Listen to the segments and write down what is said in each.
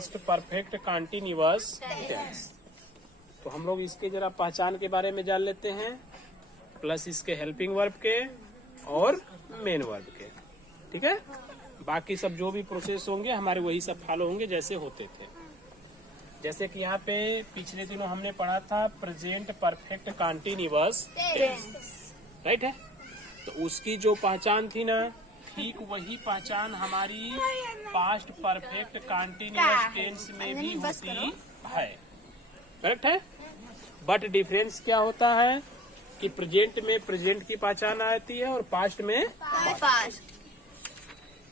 Past perfect continuous tense. तो हम लोग इसके जरा पहचान के बारे में जान लेते हैं, प्लस इसके हेल्पिंग वर्ब के और मेन वर्ब के। ठीक है, बाकी सब जो भी प्रोसेस होंगे हमारे वही सब फॉलो होंगे जैसे होते थे। जैसे कि यहाँ पे पिछले दिनों हमने पढ़ा था present perfect continuous tense, right है। तो उसकी जो पहचान थी ना, ठीक वही पहचान हमारी पास्ट परफेक्ट कंटिन्यूअस टेंस में भी होती है, करेक्ट है। बट डिफरेंस क्या होता है कि प्रेजेंट में प्रेजेंट की पहचान आती है और पास्ट में पास्ट।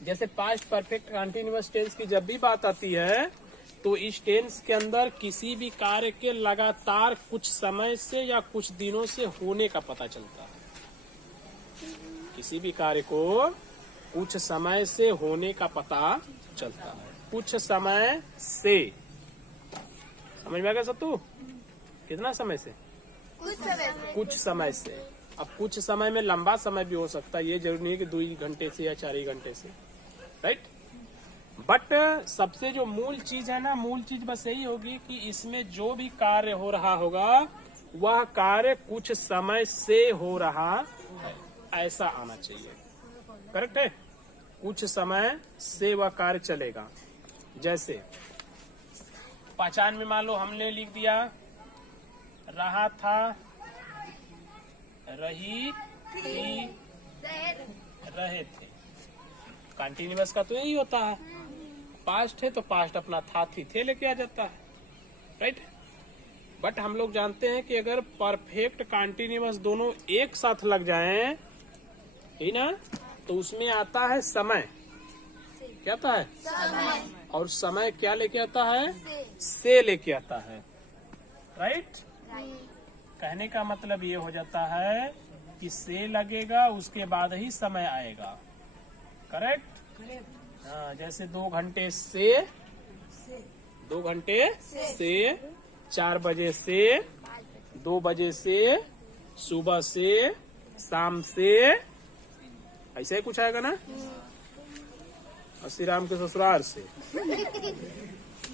जैसे पास्ट परफेक्ट कंटिन्यूअस टेंस की जब भी बात आती है तो इस टेंस के अंदर किसी भी कार्य के लगातार कुछ समय से या कुछ दिनों से होने का पता चलता है। किसी भी कार्य को कुछ समय से होने का पता चलता है। कुछ समय से, समझ में आ गया सत्तू? कितना समय से? कुछ समय से। अब कुछ समय में लंबा समय भी हो सकता है, ये जरूरी नहीं है कि 2 घंटे से या 4 घंटे से, राइट। बट सबसे जो मूल चीज है ना, मूल चीज बस यही होगी कि इसमें जो भी कार्य हो रहा होगा वह कार्य कुछ समय से हो रहा है, ऐसा आना चाहिए, करेक्ट है। कुछ समय से वह कार्य चलेगा। जैसे पहचान में मान लो हमने लिख दिया रहा था, रही थी, रहे थे। कंटिन्यूअस का तो यही होता है, पास्ट है तो पास्ट अपना था थी थे लेके आ जाता है, राइट। बट हम लोग जानते हैं कि अगर परफेक्ट कंटिन्यूअस दोनों एक साथ लग जाएं, ही ना, तो उसमें आता है समय। क्या आता है? समय। और समय क्या लेके आता है? से लेके आता है, राइट। कहने का मतलब ये हो जाता है कि से लगेगा उसके बाद ही समय आएगा, करेक्ट। हाँ, जैसे 2 घंटे से, 2 घंटे से, 4 बजे से, 2 बजे से, सुबह से, शाम से, ऐसे ही कुछ आएगा ना। श्री राम के ससुराल से,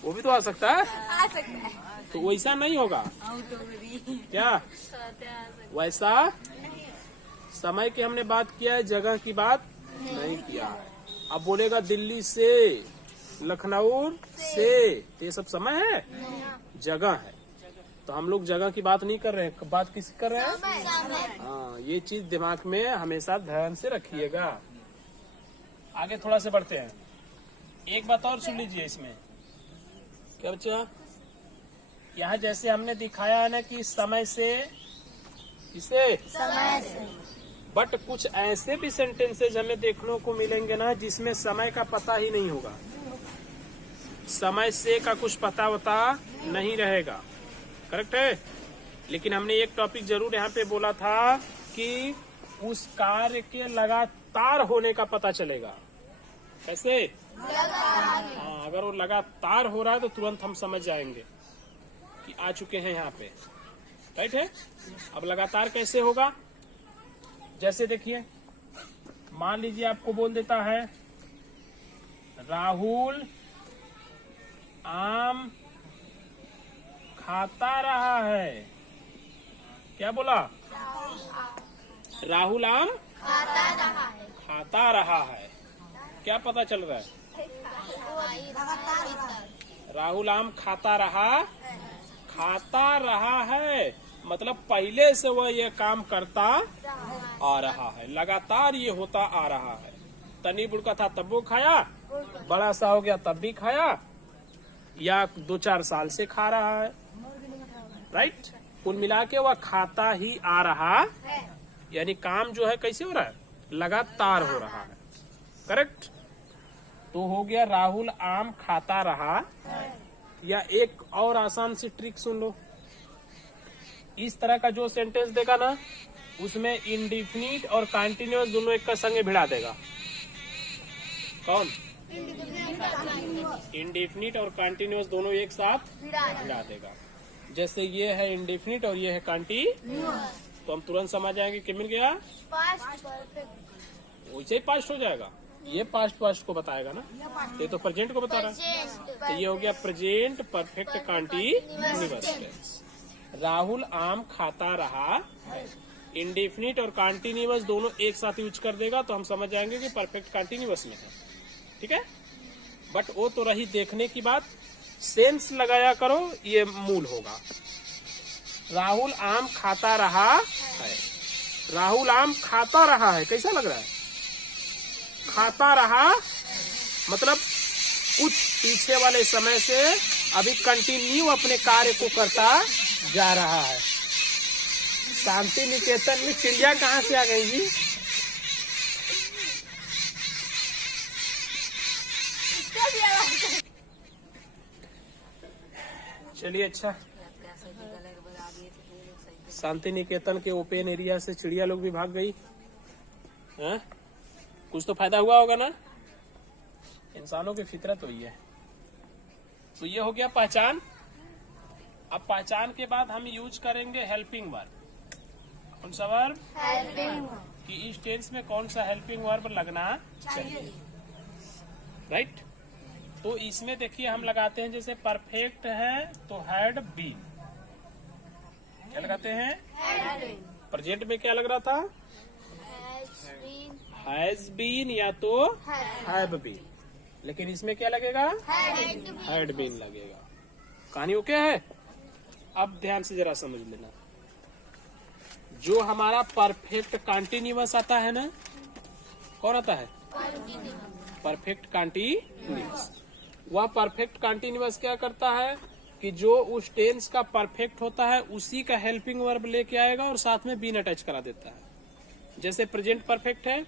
वो भी तो आ सकता है। तो वैसा नहीं होगा क्या? वैसा समय की हमने बात किया है, जगह की बात नहीं किया है। अब बोलेगा दिल्ली से, लखनऊ से, तो ये सब समय है, जगह है। तो हम लोग जगह की बात नहीं कर रहे हैं, बात किसकी कर रहे हैं? हाँ, ये चीज दिमाग में हमेशा ध्यान से रखिएगा। आगे थोड़ा से बढ़ते हैं। एक बात और सुन लीजिए इसमें। क्या बच्चा? यहाँ जैसे हमने दिखाया है ना कि समय से, इसे समय से, बट कुछ ऐसे भी सेंटेंसेज हमें देखने को मिलेंगे ना जिसमें समय का पता ही नहीं होगा। समय से का कुछ पता वता नहीं रहेगा, करेक्ट है। लेकिन हमने एक टॉपिक जरूर यहाँ पे बोला था कि उस कार्य के लगातार होने का पता चलेगा। कैसे? हाँ, अगर वो लगातार हो रहा है तो तुरंत हम समझ जाएंगे कि आ चुके हैं यहाँ पे, राइट है। अब लगातार कैसे होगा? जैसे देखिए, मान लीजिए आपको बोल देता है राहुल आम खाता रहा है। क्या बोला? राहुल आम खाता रहा है। क्या पता चल रहा है? राहुल आम खाता रहा है, मतलब पहले से वह ये काम करता आ रहा है, लगातार ये होता आ रहा है। तनी बुढ़का था तब वो खाया, बड़ा सा हो गया तब भी खाया, या 2-4 साल से खा रहा है, राइट। कुल मिला के वह खाता ही आ रहा, यानी काम जो है कैसे हो रहा है? लगातार हो रहा है, करेक्ट। तो हो गया राहुल आम खाता रहा। या एक और आसान सी ट्रिक सुन लो। इस तरह का जो सेंटेंस देगा ना, उसमें इंडिफिनिट और कंटिन्यूअस दोनों एक का संगे भिड़ा देगा। कौन? इंडिफिनिट और कंटिन्यूअस दोनों एक साथ भिड़ा देगा। जैसे ये है इंडिफिनिट और ये है कंटिन्यूअस, तो हम तुरंत समझ जाएंगे कि मिल गया, वैसे ही पास्ट हो जाएगा। ये पास्ट पास्ट को बताएगा ना, ये तो प्रेजेंट को बता रहा है। तो ये हो गया present perfect continuous tense. Rahul आम खाता रहा है। इंडेफिनिट और कंटीन्यूअस दोनों एक साथ यूज कर देगा तो हम समझ जाएंगे कि परफेक्ट कंटीन्यूअस में है। ठीक है, बट वो तो रही देखने की बात, सेंस लगाया करो, ये मूल होगा। राहुल आम खाता रहा है। राहुल आम खाता रहा है, कैसा लग रहा है? खाता रहा मतलब कुछ पीछे वाले समय से अभी कंटिन्यू अपने कार्य को करता जा रहा है। शांति निकेतन में चिड़िया कहाँ से आ गई जी? चलिए, अच्छा, शांति निकेतन के ओपन एरिया से चिड़िया लोग भी भाग गई है? कुछ तो फायदा हुआ होगा ना? इंसानों की फितरत हुई है। तो ये हो गया पहचान। अब पहचान के बाद हम यूज करेंगे हेल्पिंग वर्ब। कौन सा वर्ब? हेल्पिंग। कि इस टेंस में कौन सा हेल्पिंग वर्ब लगना चाहिए, राइट? तो इसमें देखिए हम लगाते हैं, जैसे परफेक्ट है तो हैड बीन। क्या लगाते हैं? प्रेजेंट में क्या लग रहा था? हैज बीन या तो हैव बीन, लेकिन इसमें क्या लगेगा? हैड बीन लगेगा। कहानी ओके है? अब ध्यान से जरा समझ लेना, जो हमारा परफेक्ट कंटीन्यूअस आता है ना, कौन आता है? Perfect continuous. वह परफेक्ट कंटीन्यूअस क्या करता है कि जो उस टेंस का परफेक्ट होता है उसी का हेल्पिंग वर्ब लेके आएगा और साथ में बीन अटैच करा देता है। जैसे प्रेजेंट परफेक्ट है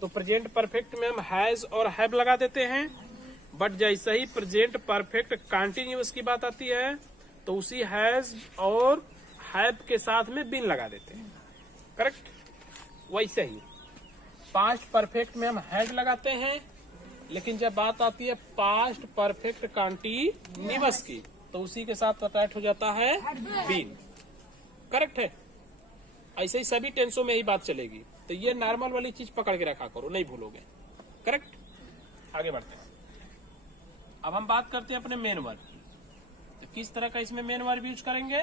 तो प्रेजेंट परफेक्ट में हम हैज और हैव लगा देते हैं, बट जैसे ही प्रेजेंट परफेक्ट कंटीन्यूअस की बात आती है तो उसी हैज और हैव के साथ में बीन लगा देते हैं। करेक्ट? वैसे ही पास्ट परफेक्ट में हम हैज लगाते हैं, लेकिन जब बात आती है पास्ट परफेक्ट कंटीन्यूअस की तो उसी के साथ अटैच हो जाता है बीन। करेक्ट है? ऐसे ही सभी टेंसों में यही बात चलेगी। तो ये नॉर्मल वाली चीज पकड़ के रखा करो, नहीं भूलोगे। करेक्ट? आगे बढ़ते हैं। अब हम बात करते हैं अपने मेन वर्ब की। तो किस तरह का इसमें मेन वर्ब यूज करेंगे?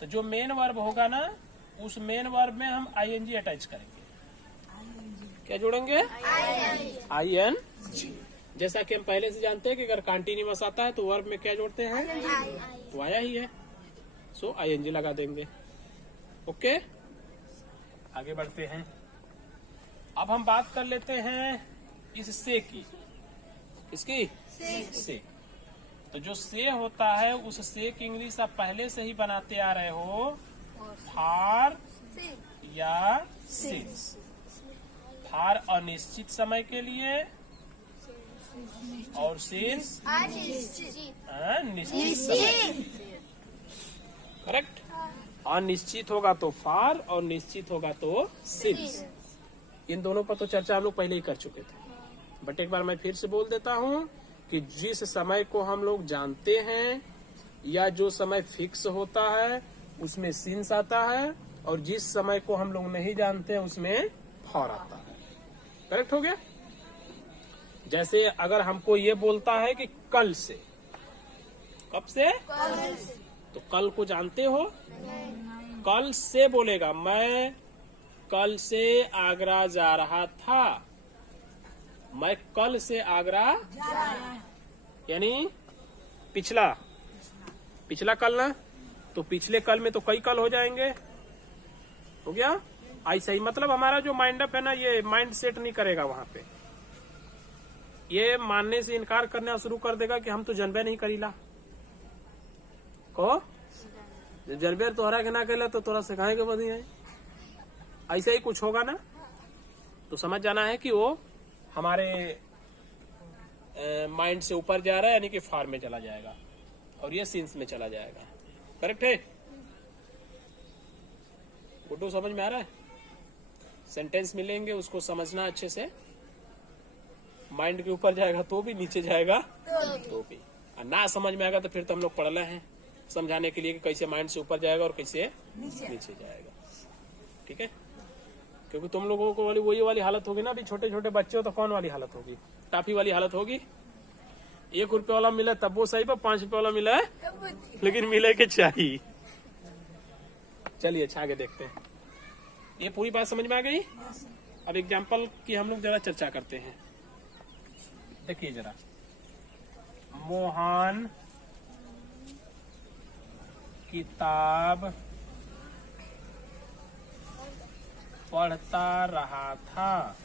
तो जो मेन वर्ब होगा ना, उस मेन वर्ब में हम आईएनजी अटैच करेंगे। क्या जोड़ेंगे? आईएनजी। जैसा कि हम पहले से जानते हैं कि अगर कंटीन्यूअस आता है तो वर्ब में क्या जोड़ते हैं? तो आया ही है, सो आईएनजी लगा देंगे। ओके, आगे बढ़ते हैं। अब हम बात कर लेते हैं इस से की। इसकी से। तो जो से होता है उस से की इंग्लिश आप पहले से ही बनाते आ रहे हो, फॉर या सिंस। फॉर अनिश्चित समय के लिए और सिंस निश्चित समय। करेक्ट? अनिश्चित होगा तो फॉर और निश्चित होगा तो सिंस। इन दोनों पर तो चर्चा हम लोग पहले ही कर चुके थे, बट एक बार मैं फिर से बोल देता हूँ कि जिस समय को हम लोग जानते हैं या जो समय फिक्स होता है उसमें सिंस आता है, और जिस समय को हम लोग नहीं जानते हैं उसमें फॉर आता है। करेक्ट हो गया? जैसे अगर हमको ये बोलता है कि कल से, कब से? कल से। तो कल को जानते हो? कल से बोलेगा, मैं कल से आगरा जा रहा था। मैं कल से आगरा यानी पिछला कल ना, तो पिछले कल में तो कई कल हो जाएंगे। हो गया? ऐसा ही मतलब हमारा जो माइंड अप है ना, ये माइंड सेट नहीं करेगा वहां पे। ये मानने से इनकार करना शुरू कर देगा कि हम तो जनबे नहीं करीला। को जनबे तोहरा के ना कहला तो तोरा सिखाए के बदी है। ऐसा ही कुछ होगा ना, तो समझ जाना है कि वो हमारे माइंड से ऊपर जा रहा है, यानी कि फार में चला जाएगा और ये सिंस में चला जाएगा। करेक्ट है? गुड्डू समझ में आ रहा है? सेंटेंस मिलेंगे उसको समझना अच्छे से। माइंड के ऊपर जाएगा तो भी, नीचे जाएगा तो भी। और ना समझ में आएगा तो फिर तो हम लोग पढ़ हैं समझाने के लिए कि कैसे माइंड से ऊपर जाएगा और कैसे नीचे जाएगा। ठीक है? क्योंकि तुम लोगों को वही वाली हालत होगी ना, अभी छोटे छोटे बच्चे हो तो कौन वाली हालत होगी, टाफी वाली हालत होगी। 1 रुपये वाला मिला तब वो सही, पर 5 रुपये वाला मिला है लेकिन मिले के चाहिए। चलिए अच्छा आगे देखते हैं। ये पूरी बात समझ में आ गई। अब एग्जाम्पल की हम लोग जरा चर्चा करते हैं। देखिए जरा, मोहन किताब पढ़ता रहा था।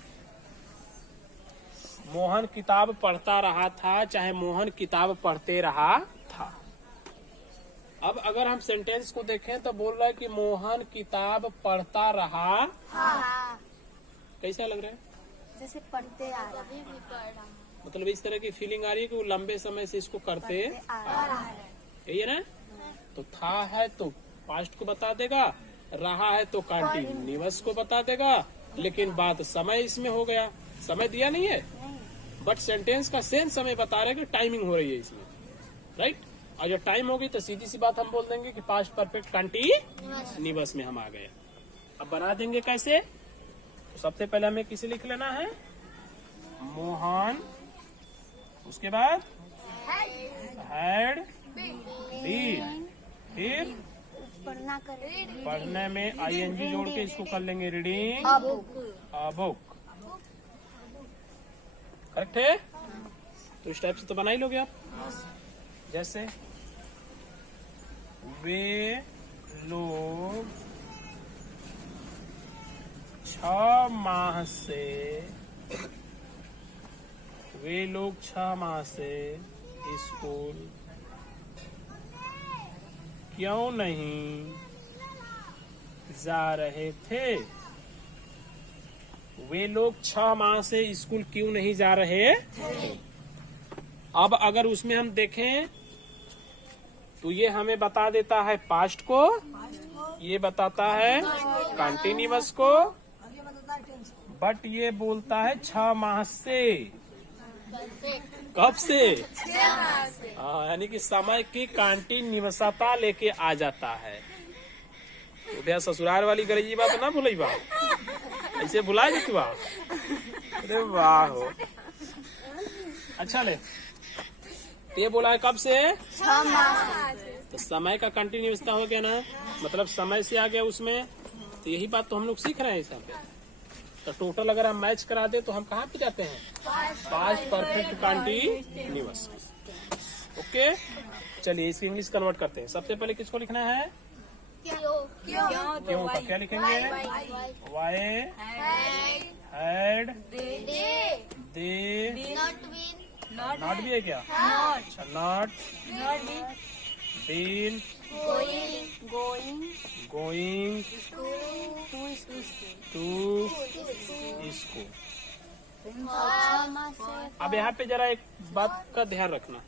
मोहन किताब पढ़ता रहा था, चाहे मोहन किताब पढ़ते रहा था। अब अगर हम सेंटेंस को देखें तो बोल रहा है कि मोहन किताब पढ़ता रहा। हाँ। कैसा लग रहा है? जैसे पढ़ते आ रहा, मतलब इस तरह की फीलिंग आ रही है कि वो लंबे समय से इसको करते आ रहा है। यही है ना। तो था है तो पास्ट को बता देगा, रहा है तो कंटिन्यूअस को बता देगा, लेकिन बात समय इसमें हो गया, समय दिया नहीं है बट सेंटेंस का सेम समय बता रहा है कि टाइमिंग हो रही है इसमें, राइट। और जब टाइम होगी तो सीधी सी बात हम बोल देंगे कि पास्ट परफेक्ट कंटिन्यूअस में हम आ गए। अब बना देंगे कैसे? तो सबसे पहले हमें किसे लिख लेना है? मोहन, उसके बाद हैड बीन, फिर पढ़ना करें, पढ़ने में आईएनजी जोड़ के इसको कर लेंगे रीडिंग अ बुक। करेक्ट है? तो इस टाइप से तो बना ही लोगे आप। जैसे वे लोग 6 माह से स्कूल क्यों नहीं जा रहे थे? वे लोग 6 माह से स्कूल क्यों नहीं जा रहे थे? अब अगर उसमें हम देखें तो ये हमें बता देता है पास्ट को, ये बताता है कंटिन्यूअस को, बट ये बोलता है 6 माह से। कब से? यानी कि समय की कंटिन्यूअसता लेके आ जाता है। तो भैया ससुराल वाली गरीबी बात ना भूलई बा, ऐसे भुला जी तू। अरे वाह हो, अच्छा ले। ये बोला है कब से? 6 माह से। तो समय का कंटिन्यूअसता हो गया ना, मतलब समय से आ गया उसमें। तो यही बात तो हम लोग सीख रहे हैं यहाँ पे। तो टोटल अगर हम मैच करा दे तो हम कहाँ पे जाते हैं? Past perfect continuous. ओके, चलिए इसकी इंग्लिश कन्वर्ट करते हैं। सबसे पहले किसको लिखना है? क्यों का क्या लिखेंगे? वाई हैड दे, नॉट भी है क्या? अच्छा, not been going to school. अब यहाँ पे जरा एक बात का ध्यान रखना,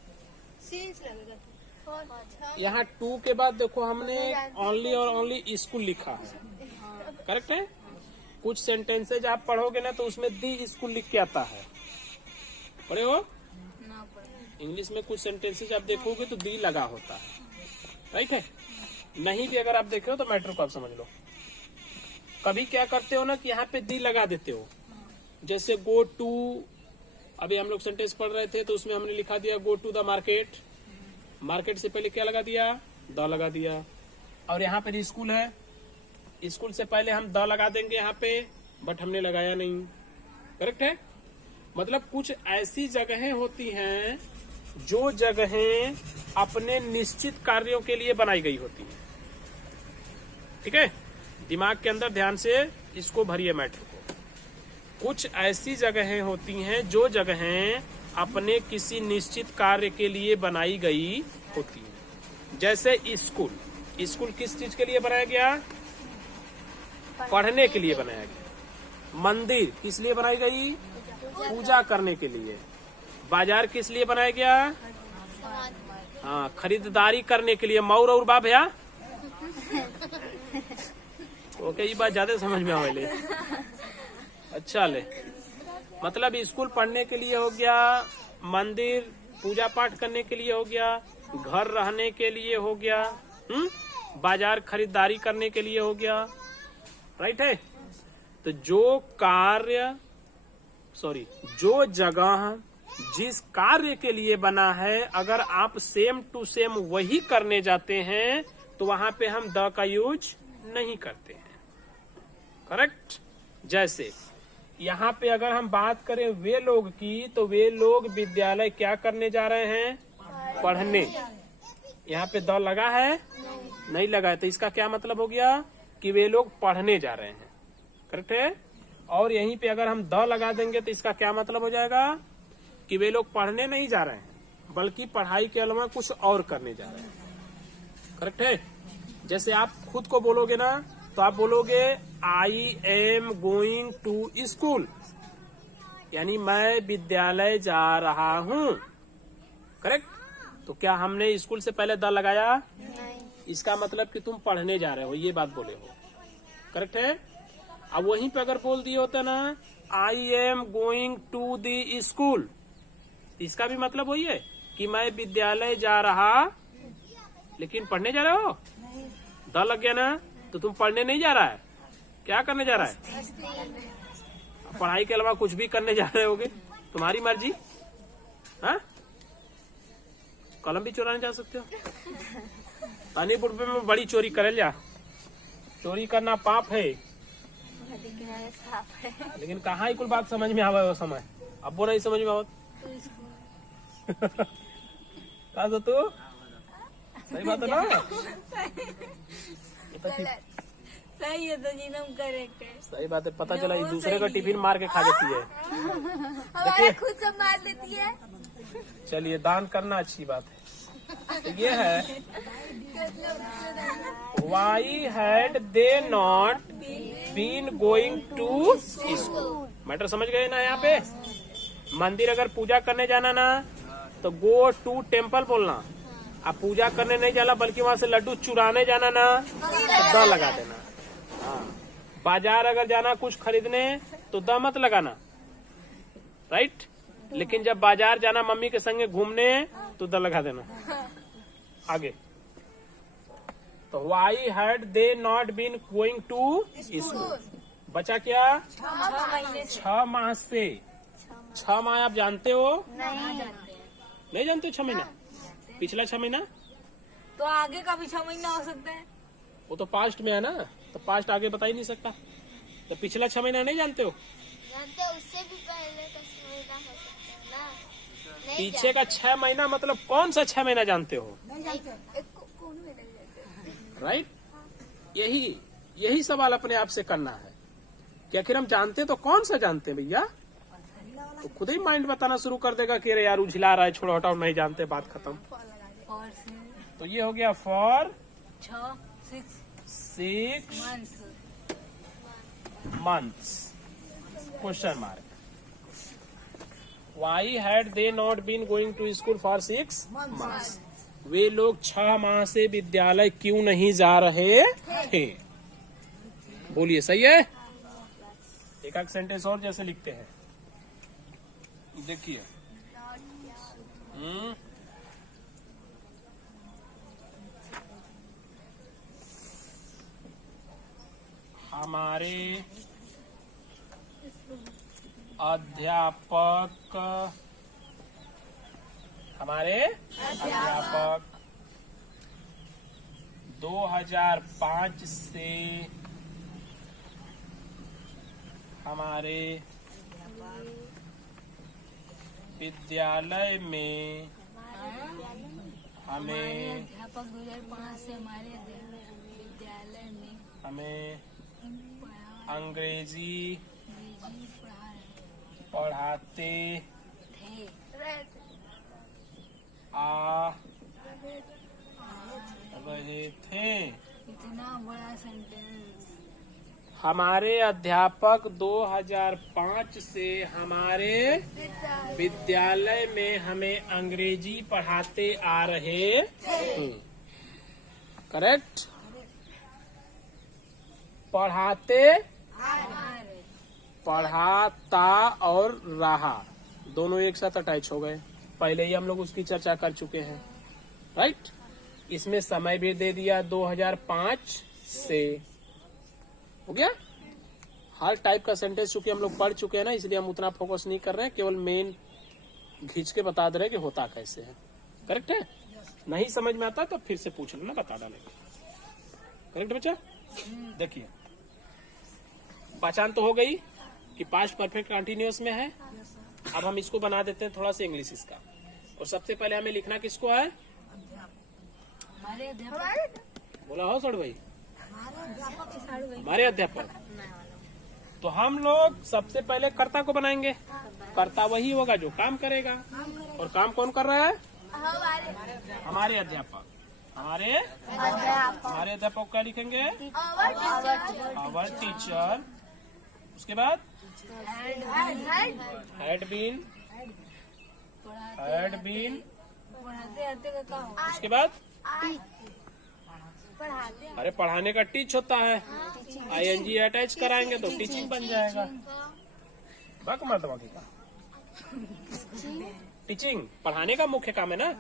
यहाँ 2 के बाद देखो हमने ओनली और ओनली स्कूल लिखा है, करेक्ट है। कुछ सेंटेंसेज आप पढ़ोगे ना तो उसमें दी स्कूल लिख के आता है, पढ़े हो? इंग्लिश में कुछ सेंटेंसेज आप देखोगे तो दी लगा होता है, राइट है। नहीं भी अगर आप देख रहे हो तो मैटर को आप समझ लो। कभी क्या करते हो ना कि यहाँ पे दी लगा देते हो, जैसे गो टू, अभी हम लोग सेंटेंस पढ़ रहे थे तो उसमें हमने लिखा दिया go to the market. Market से पहले क्या लगा दिया? द लगा दिया। और यहाँ पे स्कूल है, स्कूल से पहले हम द लगा देंगे यहाँ पे, बट हमने लगाया नहीं, करेक्ट है। मतलब कुछ ऐसी जगहें होती हैं जो जगहें अपने निश्चित कार्यों के लिए बनाई गई होती है, ठीक है। दिमाग के अंदर ध्यान से इसको भरिए मैटर को। कुछ ऐसी जगहें होती हैं जो जगहें अपने किसी निश्चित कार्य के लिए बनाई गई होती है। जैसे स्कूल, स्कूल किस चीज के लिए बनाया गया? पढ़ने के लिए बनाया गया। मंदिर किस लिए बनाई गई? पूजा करने के लिए। बाजार किस लिए बनाया गया? हाँ, खरीदारी करने के लिए। मऊर और बा भैया ओके, ये बात ज्यादा समझ में आवे। अच्छा ले, मतलब स्कूल पढ़ने के लिए हो गया, मंदिर पूजा पाठ करने के लिए हो गया, घर रहने के लिए हो गया, बाजार खरीदारी करने के लिए हो गया, राइट है। तो जो जगह जिस कार्य के लिए बना है, अगर आप सेम टू सेम वही करने जाते हैं तो वहां पे हम द का यूज नहीं करते हैं। करेक्ट। जैसे यहाँ पे अगर हम बात करें वे लोग की, तो वे लोग विद्यालय क्या करने जा रहे हैं? पढ़ने। यहाँ पे द लगा है? नहीं लगा है, तो इसका क्या मतलब हो गया कि वे लोग पढ़ने जा रहे हैं। करेक्ट है। और यहीं पे अगर हम द लगा देंगे तो इसका क्या मतलब हो जाएगा कि वे लोग पढ़ने नहीं जा रहे हैं, बल्कि पढ़ाई के अलावा कुछ और करने जा रहे हैं। करेक्ट है। जैसे आप खुद को बोलोगे ना, तो आप बोलोगे I am going to school, यानी मैं विद्यालय जा रहा हूँ। करेक्ट। तो क्या हमने स्कूल से पहले द लगाया? नहीं। इसका मतलब कि तुम पढ़ने जा रहे हो, ये बात बोले हो। करेक्ट है। अब वहीं पे अगर बोल दिए होते ना I am going to the school, इसका भी मतलब वही है कि मैं विद्यालय जा रहा, लेकिन पढ़ने जा रहे हो। द लग गया ना, तो तुम पढ़ने नहीं जा रहा है, क्या करने जा रहा है? पढ़ाई के अलावा कुछ भी करने जा रहे होगे, तुम्हारी मर्जी। हाँ, कलम भी चुराने जा सकते हो। पानी बुढ़पे में बड़ी चोरी करे जा, चोरी करना पाप है, लेकिन कहाँ ही कुल बात समझ में आवा वो समय, अब वो नहीं समझ में आवत। कहा तो तू सही बात है ना? सही है, तो जीनम करेक्ट है। सही बात है। पता चला ये दूसरे का टिफिन मार के खा जाती है। हमारा खुद से मार लेती है। चलिए, दान करना अच्छी बात है। तो ये है why had they not been going to school. Matter समझ गए ना? यहाँ पे मंदिर अगर पूजा करने जाना ना, तो गो टू टेम्पल बोलना। आप पूजा करने नहीं जाना, बल्कि वहां से लड्डू चुराने जाना ना, तो द लगा देना। हाँ। बाजार अगर जाना कुछ खरीदने, तो द मत लगाना। राइट। लेकिन जब बाजार जाना मम्मी के संगे घूमने, तो द लगा देना। आगे तो why had they not been going to school. बचा क्या? 6 माह से। 6 माह आप जानते हो? नहीं जानते हो? 6 महीना, पिछला 6 महीना, तो आगे का भी 6 महीना हो सकता है। वो तो पास्ट में है ना, तो पास्ट आगे बता ही नहीं सकता। तो पिछला 6 महीना नहीं जानते हो? जानते, उससे भी पहले का 6 महीना हो सकता है ना। नहीं पीछे का 6 महीना मतलब कौन सा 6 महीना जानते हो? कौन में नहीं जानते। राइट। यही सवाल अपने आप से करना है कि आखिर हम जानते तो कौन सा जानते हैं भैया? तो खुद ही माइंड बताना शुरू कर देगा कि अरे यार उझला रहा है, छोड़ो हटाओ, नहीं जानते, बात खत्म। तो ये हो गया for 6 months question mark. Why had they not been going to school for 6 months। वे लोग 6 माह से विद्यालय क्यों नहीं जा रहे थे? बोलिए, सही है? एक एक सेंटेंस और जैसे लिखते हैं, देखिए। हमारे अध्यापक 2005 से हमारे विद्यालय में हमें अध्यापक 2005 से हमारे विद्यालय में हमें अंग्रेजी पढ़ा पढ़ाते थे। आ रहे थे। इतना बड़ा सेंटेंस। हमारे अध्यापक 2005 से हमारे विद्यालय में हमें अंग्रेजी पढ़ाते आ रहे थे। करेक्ट। पढ़ाते, पढ़ाता और रहा दोनों एक साथ अटैच हो गए। पहले ही हम लोग उसकी चर्चा कर चुके हैं। राइट। इसमें समय भी दे दिया 2005 से, हो गया। हर टाइप का सेंटेंस चूंकि हम लोग पढ़ चुके हैं ना, इसलिए हम उतना फोकस नहीं कर रहे हैं, केवल मेन खींच के बता दे रहे हैं कि होता कैसे है। करेक्ट है? नहीं समझ में आता तो फिर से पूछ लेना, बता डालेंगे। करेक्ट बच्चा? देखिए, पहचान तो हो गई कि पास्ट परफेक्ट कंटिन्यूअस में है। अब हम इसको बना देते हैं थोड़ा सा इंग्लिश इसका। और सबसे पहले हमें लिखना किसको है? हमारे अध्यापक। बोला हो सर भाई, हमारे अध्यापक। तो हम लोग सबसे पहले कर्ता को बनाएंगे। कर्ता वही होगा जो काम करेगा। और काम कौन कर रहा है? हमारे अध्यापक। हमारे अध्यापक क्या लिखेंगे? Our teacher. उसके बाद हैड बीन। उसके बाद अरे पढ़ाने का टीच होता है, ING अटैच कराएंगे तो टीचिंग बन जाएगा। बाक मर्दवा की का टीचिंग पढ़ाने का मुख्य काम है ना।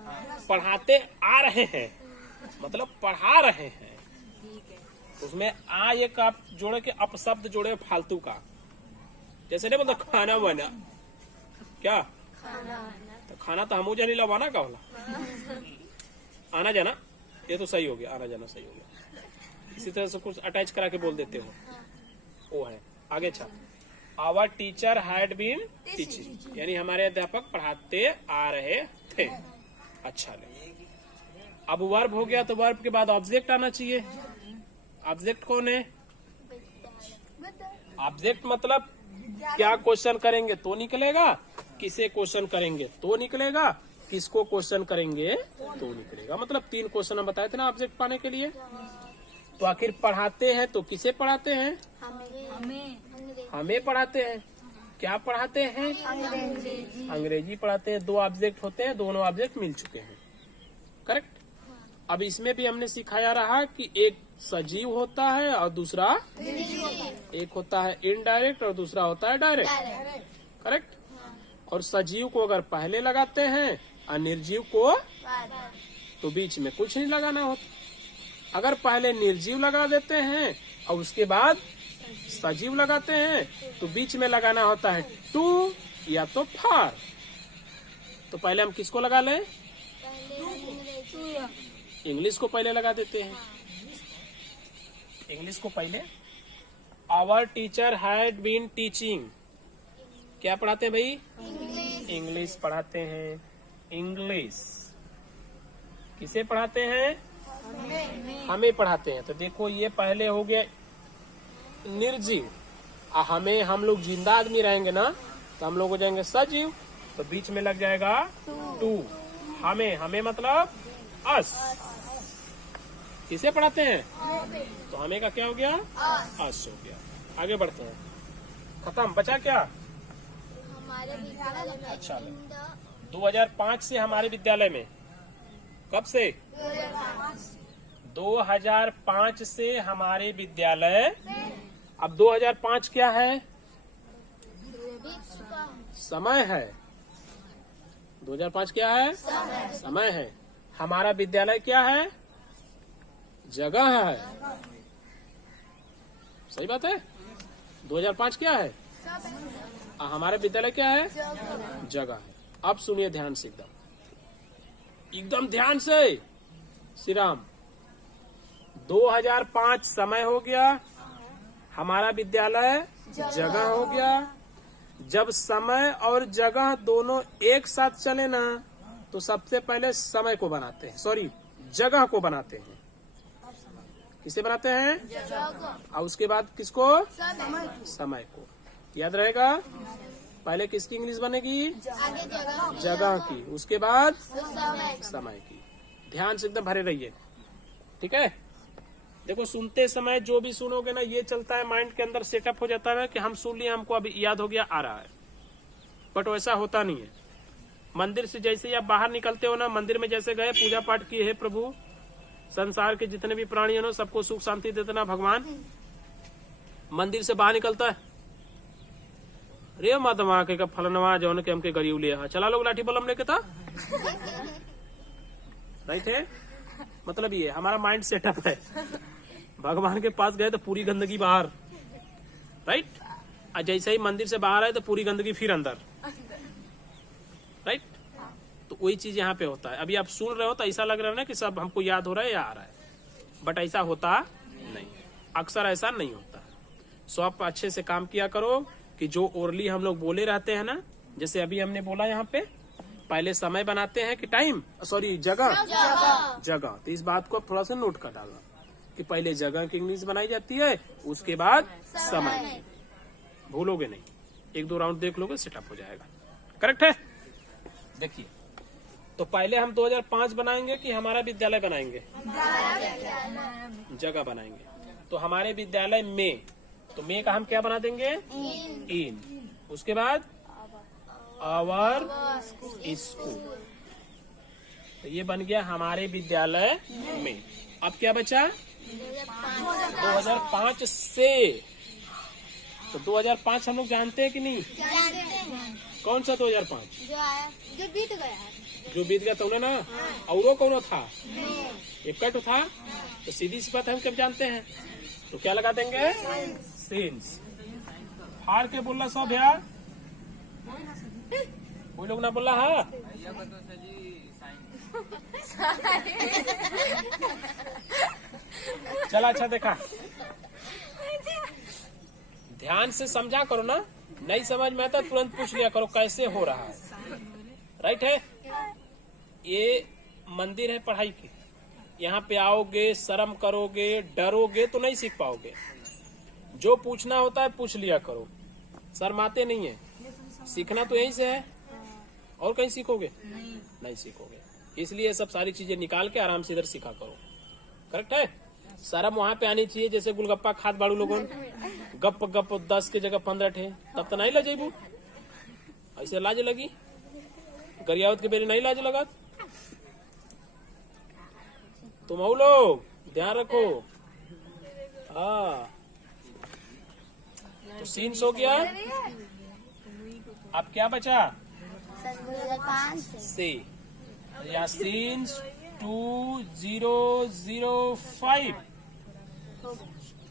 पढ़ाते आ रहे हैं मतलब पढ़ा रहे हैं। उसमें आ एक आप जोड़े के अपशब्द जोड़े फालतू का, जैसे नहीं मतलब खाना बना क्या, तो खाना तो हम जानी लवाना का होला। आना जाना ये तो सही हो गया, आना जाना सही हो गया। इसी तरह से कुछ अटैच करा के बोल देते हो, वो है आगे। अच्छा, our teacher had been teaching, यानी हमारे अध्यापक पढ़ाते आ रहे थे। अच्छा ले, अब वर्ब हो गया तो वर्ब के बाद ऑब्जेक्ट आना चाहिए। ऑब्जेक्ट कौन है? ऑब्जेक्ट मतलब क्या क्वेश्चन करेंगे तो निकलेगा, किसे क्वेश्चन करेंगे तो निकलेगा, किसको क्वेश्चन करेंगे तो निकलेगा। मतलब 3 क्वेश्चन हम बताए थे ना ऑब्जेक्ट पाने के लिए। तो आखिर पढ़ाते हैं तो किसे पढ़ाते हैं? हमें पढ़ाते हैं। क्या पढ़ाते हैं? अंग्रेजी पढ़ाते हैं। 2 ऑब्जेक्ट होते हैं, दोनों ऑब्जेक्ट मिल चुके हैं। करेक्ट। अब इसमें भी हमने सिखाया रहा कि एक सजीव होता है और दूसरा एक होता है इनडायरेक्ट और दूसरा होता है डायरेक्ट। करेक्ट। और सजीव को अगर पहले लगाते हैं और निर्जीव को तो बीच में कुछ नहीं लगाना होता। अगर पहले निर्जीव लगा देते हैं और उसके बाद सजीव लगाते हैं तो बीच में लगाना होता है टू या तो फार। तो पहले हम किसको लगा लें? इंग्लिश को पहले लगा देते हैं। इंग्लिश को पहले। Our teacher had been teaching, क्या पढ़ाते हैं भाई? इंग्लिश पढ़ाते हैं। इंग्लिश किसे पढ़ाते हैं? हमें पढ़ाते हैं। तो देखो ये पहले हो गया निर्जीव। हमें, हम लोग जिंदा आदमी रहेंगे ना तो हम लोग हो जाएंगे सजीव, तो बीच में लग जाएगा टू। हमें मतलब अस। किसे पढ़ाते हैं? तो हमें का क्या हो गया? अस हो गया। आगे बढ़ते हैं। खत्म, बचा क्या? हमारे विद्यालय में। अच्छा, 2005 से हमारे विद्यालय में। कब से? 2005 से हमारे विद्यालय। अब 2005 क्या है? समय है। 2005 क्या है? समय है। हमारा विद्यालय क्या है? जगह है। सही बात है। 2005 क्या है? हमारा विद्यालय क्या है? जगह है। अब सुनिए ध्यान से, एकदम ध्यान से। श्री राम। 2005 समय हो गया, हमारा विद्यालय जगह हो गया। जब समय और जगह दोनों एक साथ चले ना तो सबसे पहले समय को बनाते हैं, सॉरी जगह को बनाते हैं। किसे बनाते हैं? और उसके बाद किसको? समय को। याद रहेगा? पहले किसकी इंग्लिश बनेगी? जगह की। उसके बाद समय की। ध्यान से एकदम भरे रहिए, ठीक है। देखो सुनते समय जो भी सुनोगे ना ये चलता है माइंड के अंदर, सेटअप हो जाता है कि हम सुन लिए, हमको अभी याद हो गया, आ रहा है। बट वैसा होता नहीं है। मंदिर से जैसे ही आप बाहर निकलते हो ना, मंदिर में जैसे गए, पूजा पाठ किए, हे प्रभु संसार के जितने भी प्राणी हो सबको सुख शांति देना भगवान, मंदिर से बाहर निकलता है, रे माता के फलनवा जौन के हमके गरीब लिया, चला लोग लाठी बलम लेके था। राइट है। मतलब ये हमारा माइंड सेटअप है। भगवान के पास गए तो पूरी गंदगी बाहर। राइट। और जैसे ही मंदिर से बाहर आए तो पूरी गंदगी फिर अंदर, राइट। तो वही चीज यहाँ पे होता है। अभी आप सुन रहे हो तो ऐसा लग रहा है ना कि सब हमको याद हो रहा है या आ रहा है, बट ऐसा होता नहीं, अक्सर ऐसा नहीं होता। सो आप अच्छे से काम किया करो कि जो ओरली हम लोग बोले रहते हैं ना, जैसे अभी हमने बोला यहाँ पे पहले समय बनाते हैं कि टाइम, सॉरी जगह। तो इस बात को थोड़ा सा नोट कर डालना कि पहले जगह की इंग्लिश बनाई जाती है, उसके बाद समय। भूलोगे नहीं, 1-2 राउंड देख लोगे सेटअप हो जाएगा। करेक्ट है। देखिए, तो पहले हम 2005 बनाएंगे कि हमारा विद्यालय बनाएंगे? जगह बनाएंगे। तो हमारे विद्यालय में, तो में का हम क्या बना देंगे? इन। उसके बाद आवर स्कूल। तो ये बन गया हमारे विद्यालय में। अब क्या बचा? 2005 से। तो 2005 हम लोग जानते हैं कि नहीं? कौन सा 2005? जो आया, जो बीत गया। जो बीत गया तो ना, औरो कौन था? एक कट था। तो सीधी सी बात हम कब जानते हैं? तो क्या लगा देंगे? सिंस। हार के बोलना सब यार, कोई लोग ना बोला है। चला, अच्छा देखा, ध्यान से समझा करो ना, नहीं समझ में आता तुरंत पूछ लिया करो कैसे हो रहा है, राइट है। ये मंदिर है पढ़ाई की, यहाँ पे आओगे, शर्म करोगे, डरोगे तो नहीं सीख पाओगे। जो पूछना होता है पूछ लिया करो, शर्माते नहीं है। सीखना तो यहीं से है, और कहीं सीखोगे? नहीं सीखोगे। इसलिए सब सारी चीजें निकाल के आराम से इधर सीखा करो। करेक्ट है। शर्म वहाँ पे आनी चाहिए, जैसे गुलगप्पा खाद बाड़ू लोगों, गप गप 10 के जगह 15 थे, तब तो नहीं लजेबू। ऐसे लाज लगी, गरियावत के बेरी नहीं लाज लगा। तुम लोग ध्यान रखो। हाँ, तो सीन्स हो गया। अब क्या बचा? 2005 से। या scenes 2005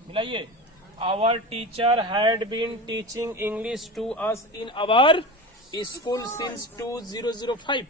मिलाइए। Our teacher had been teaching English to us in our school since 2005.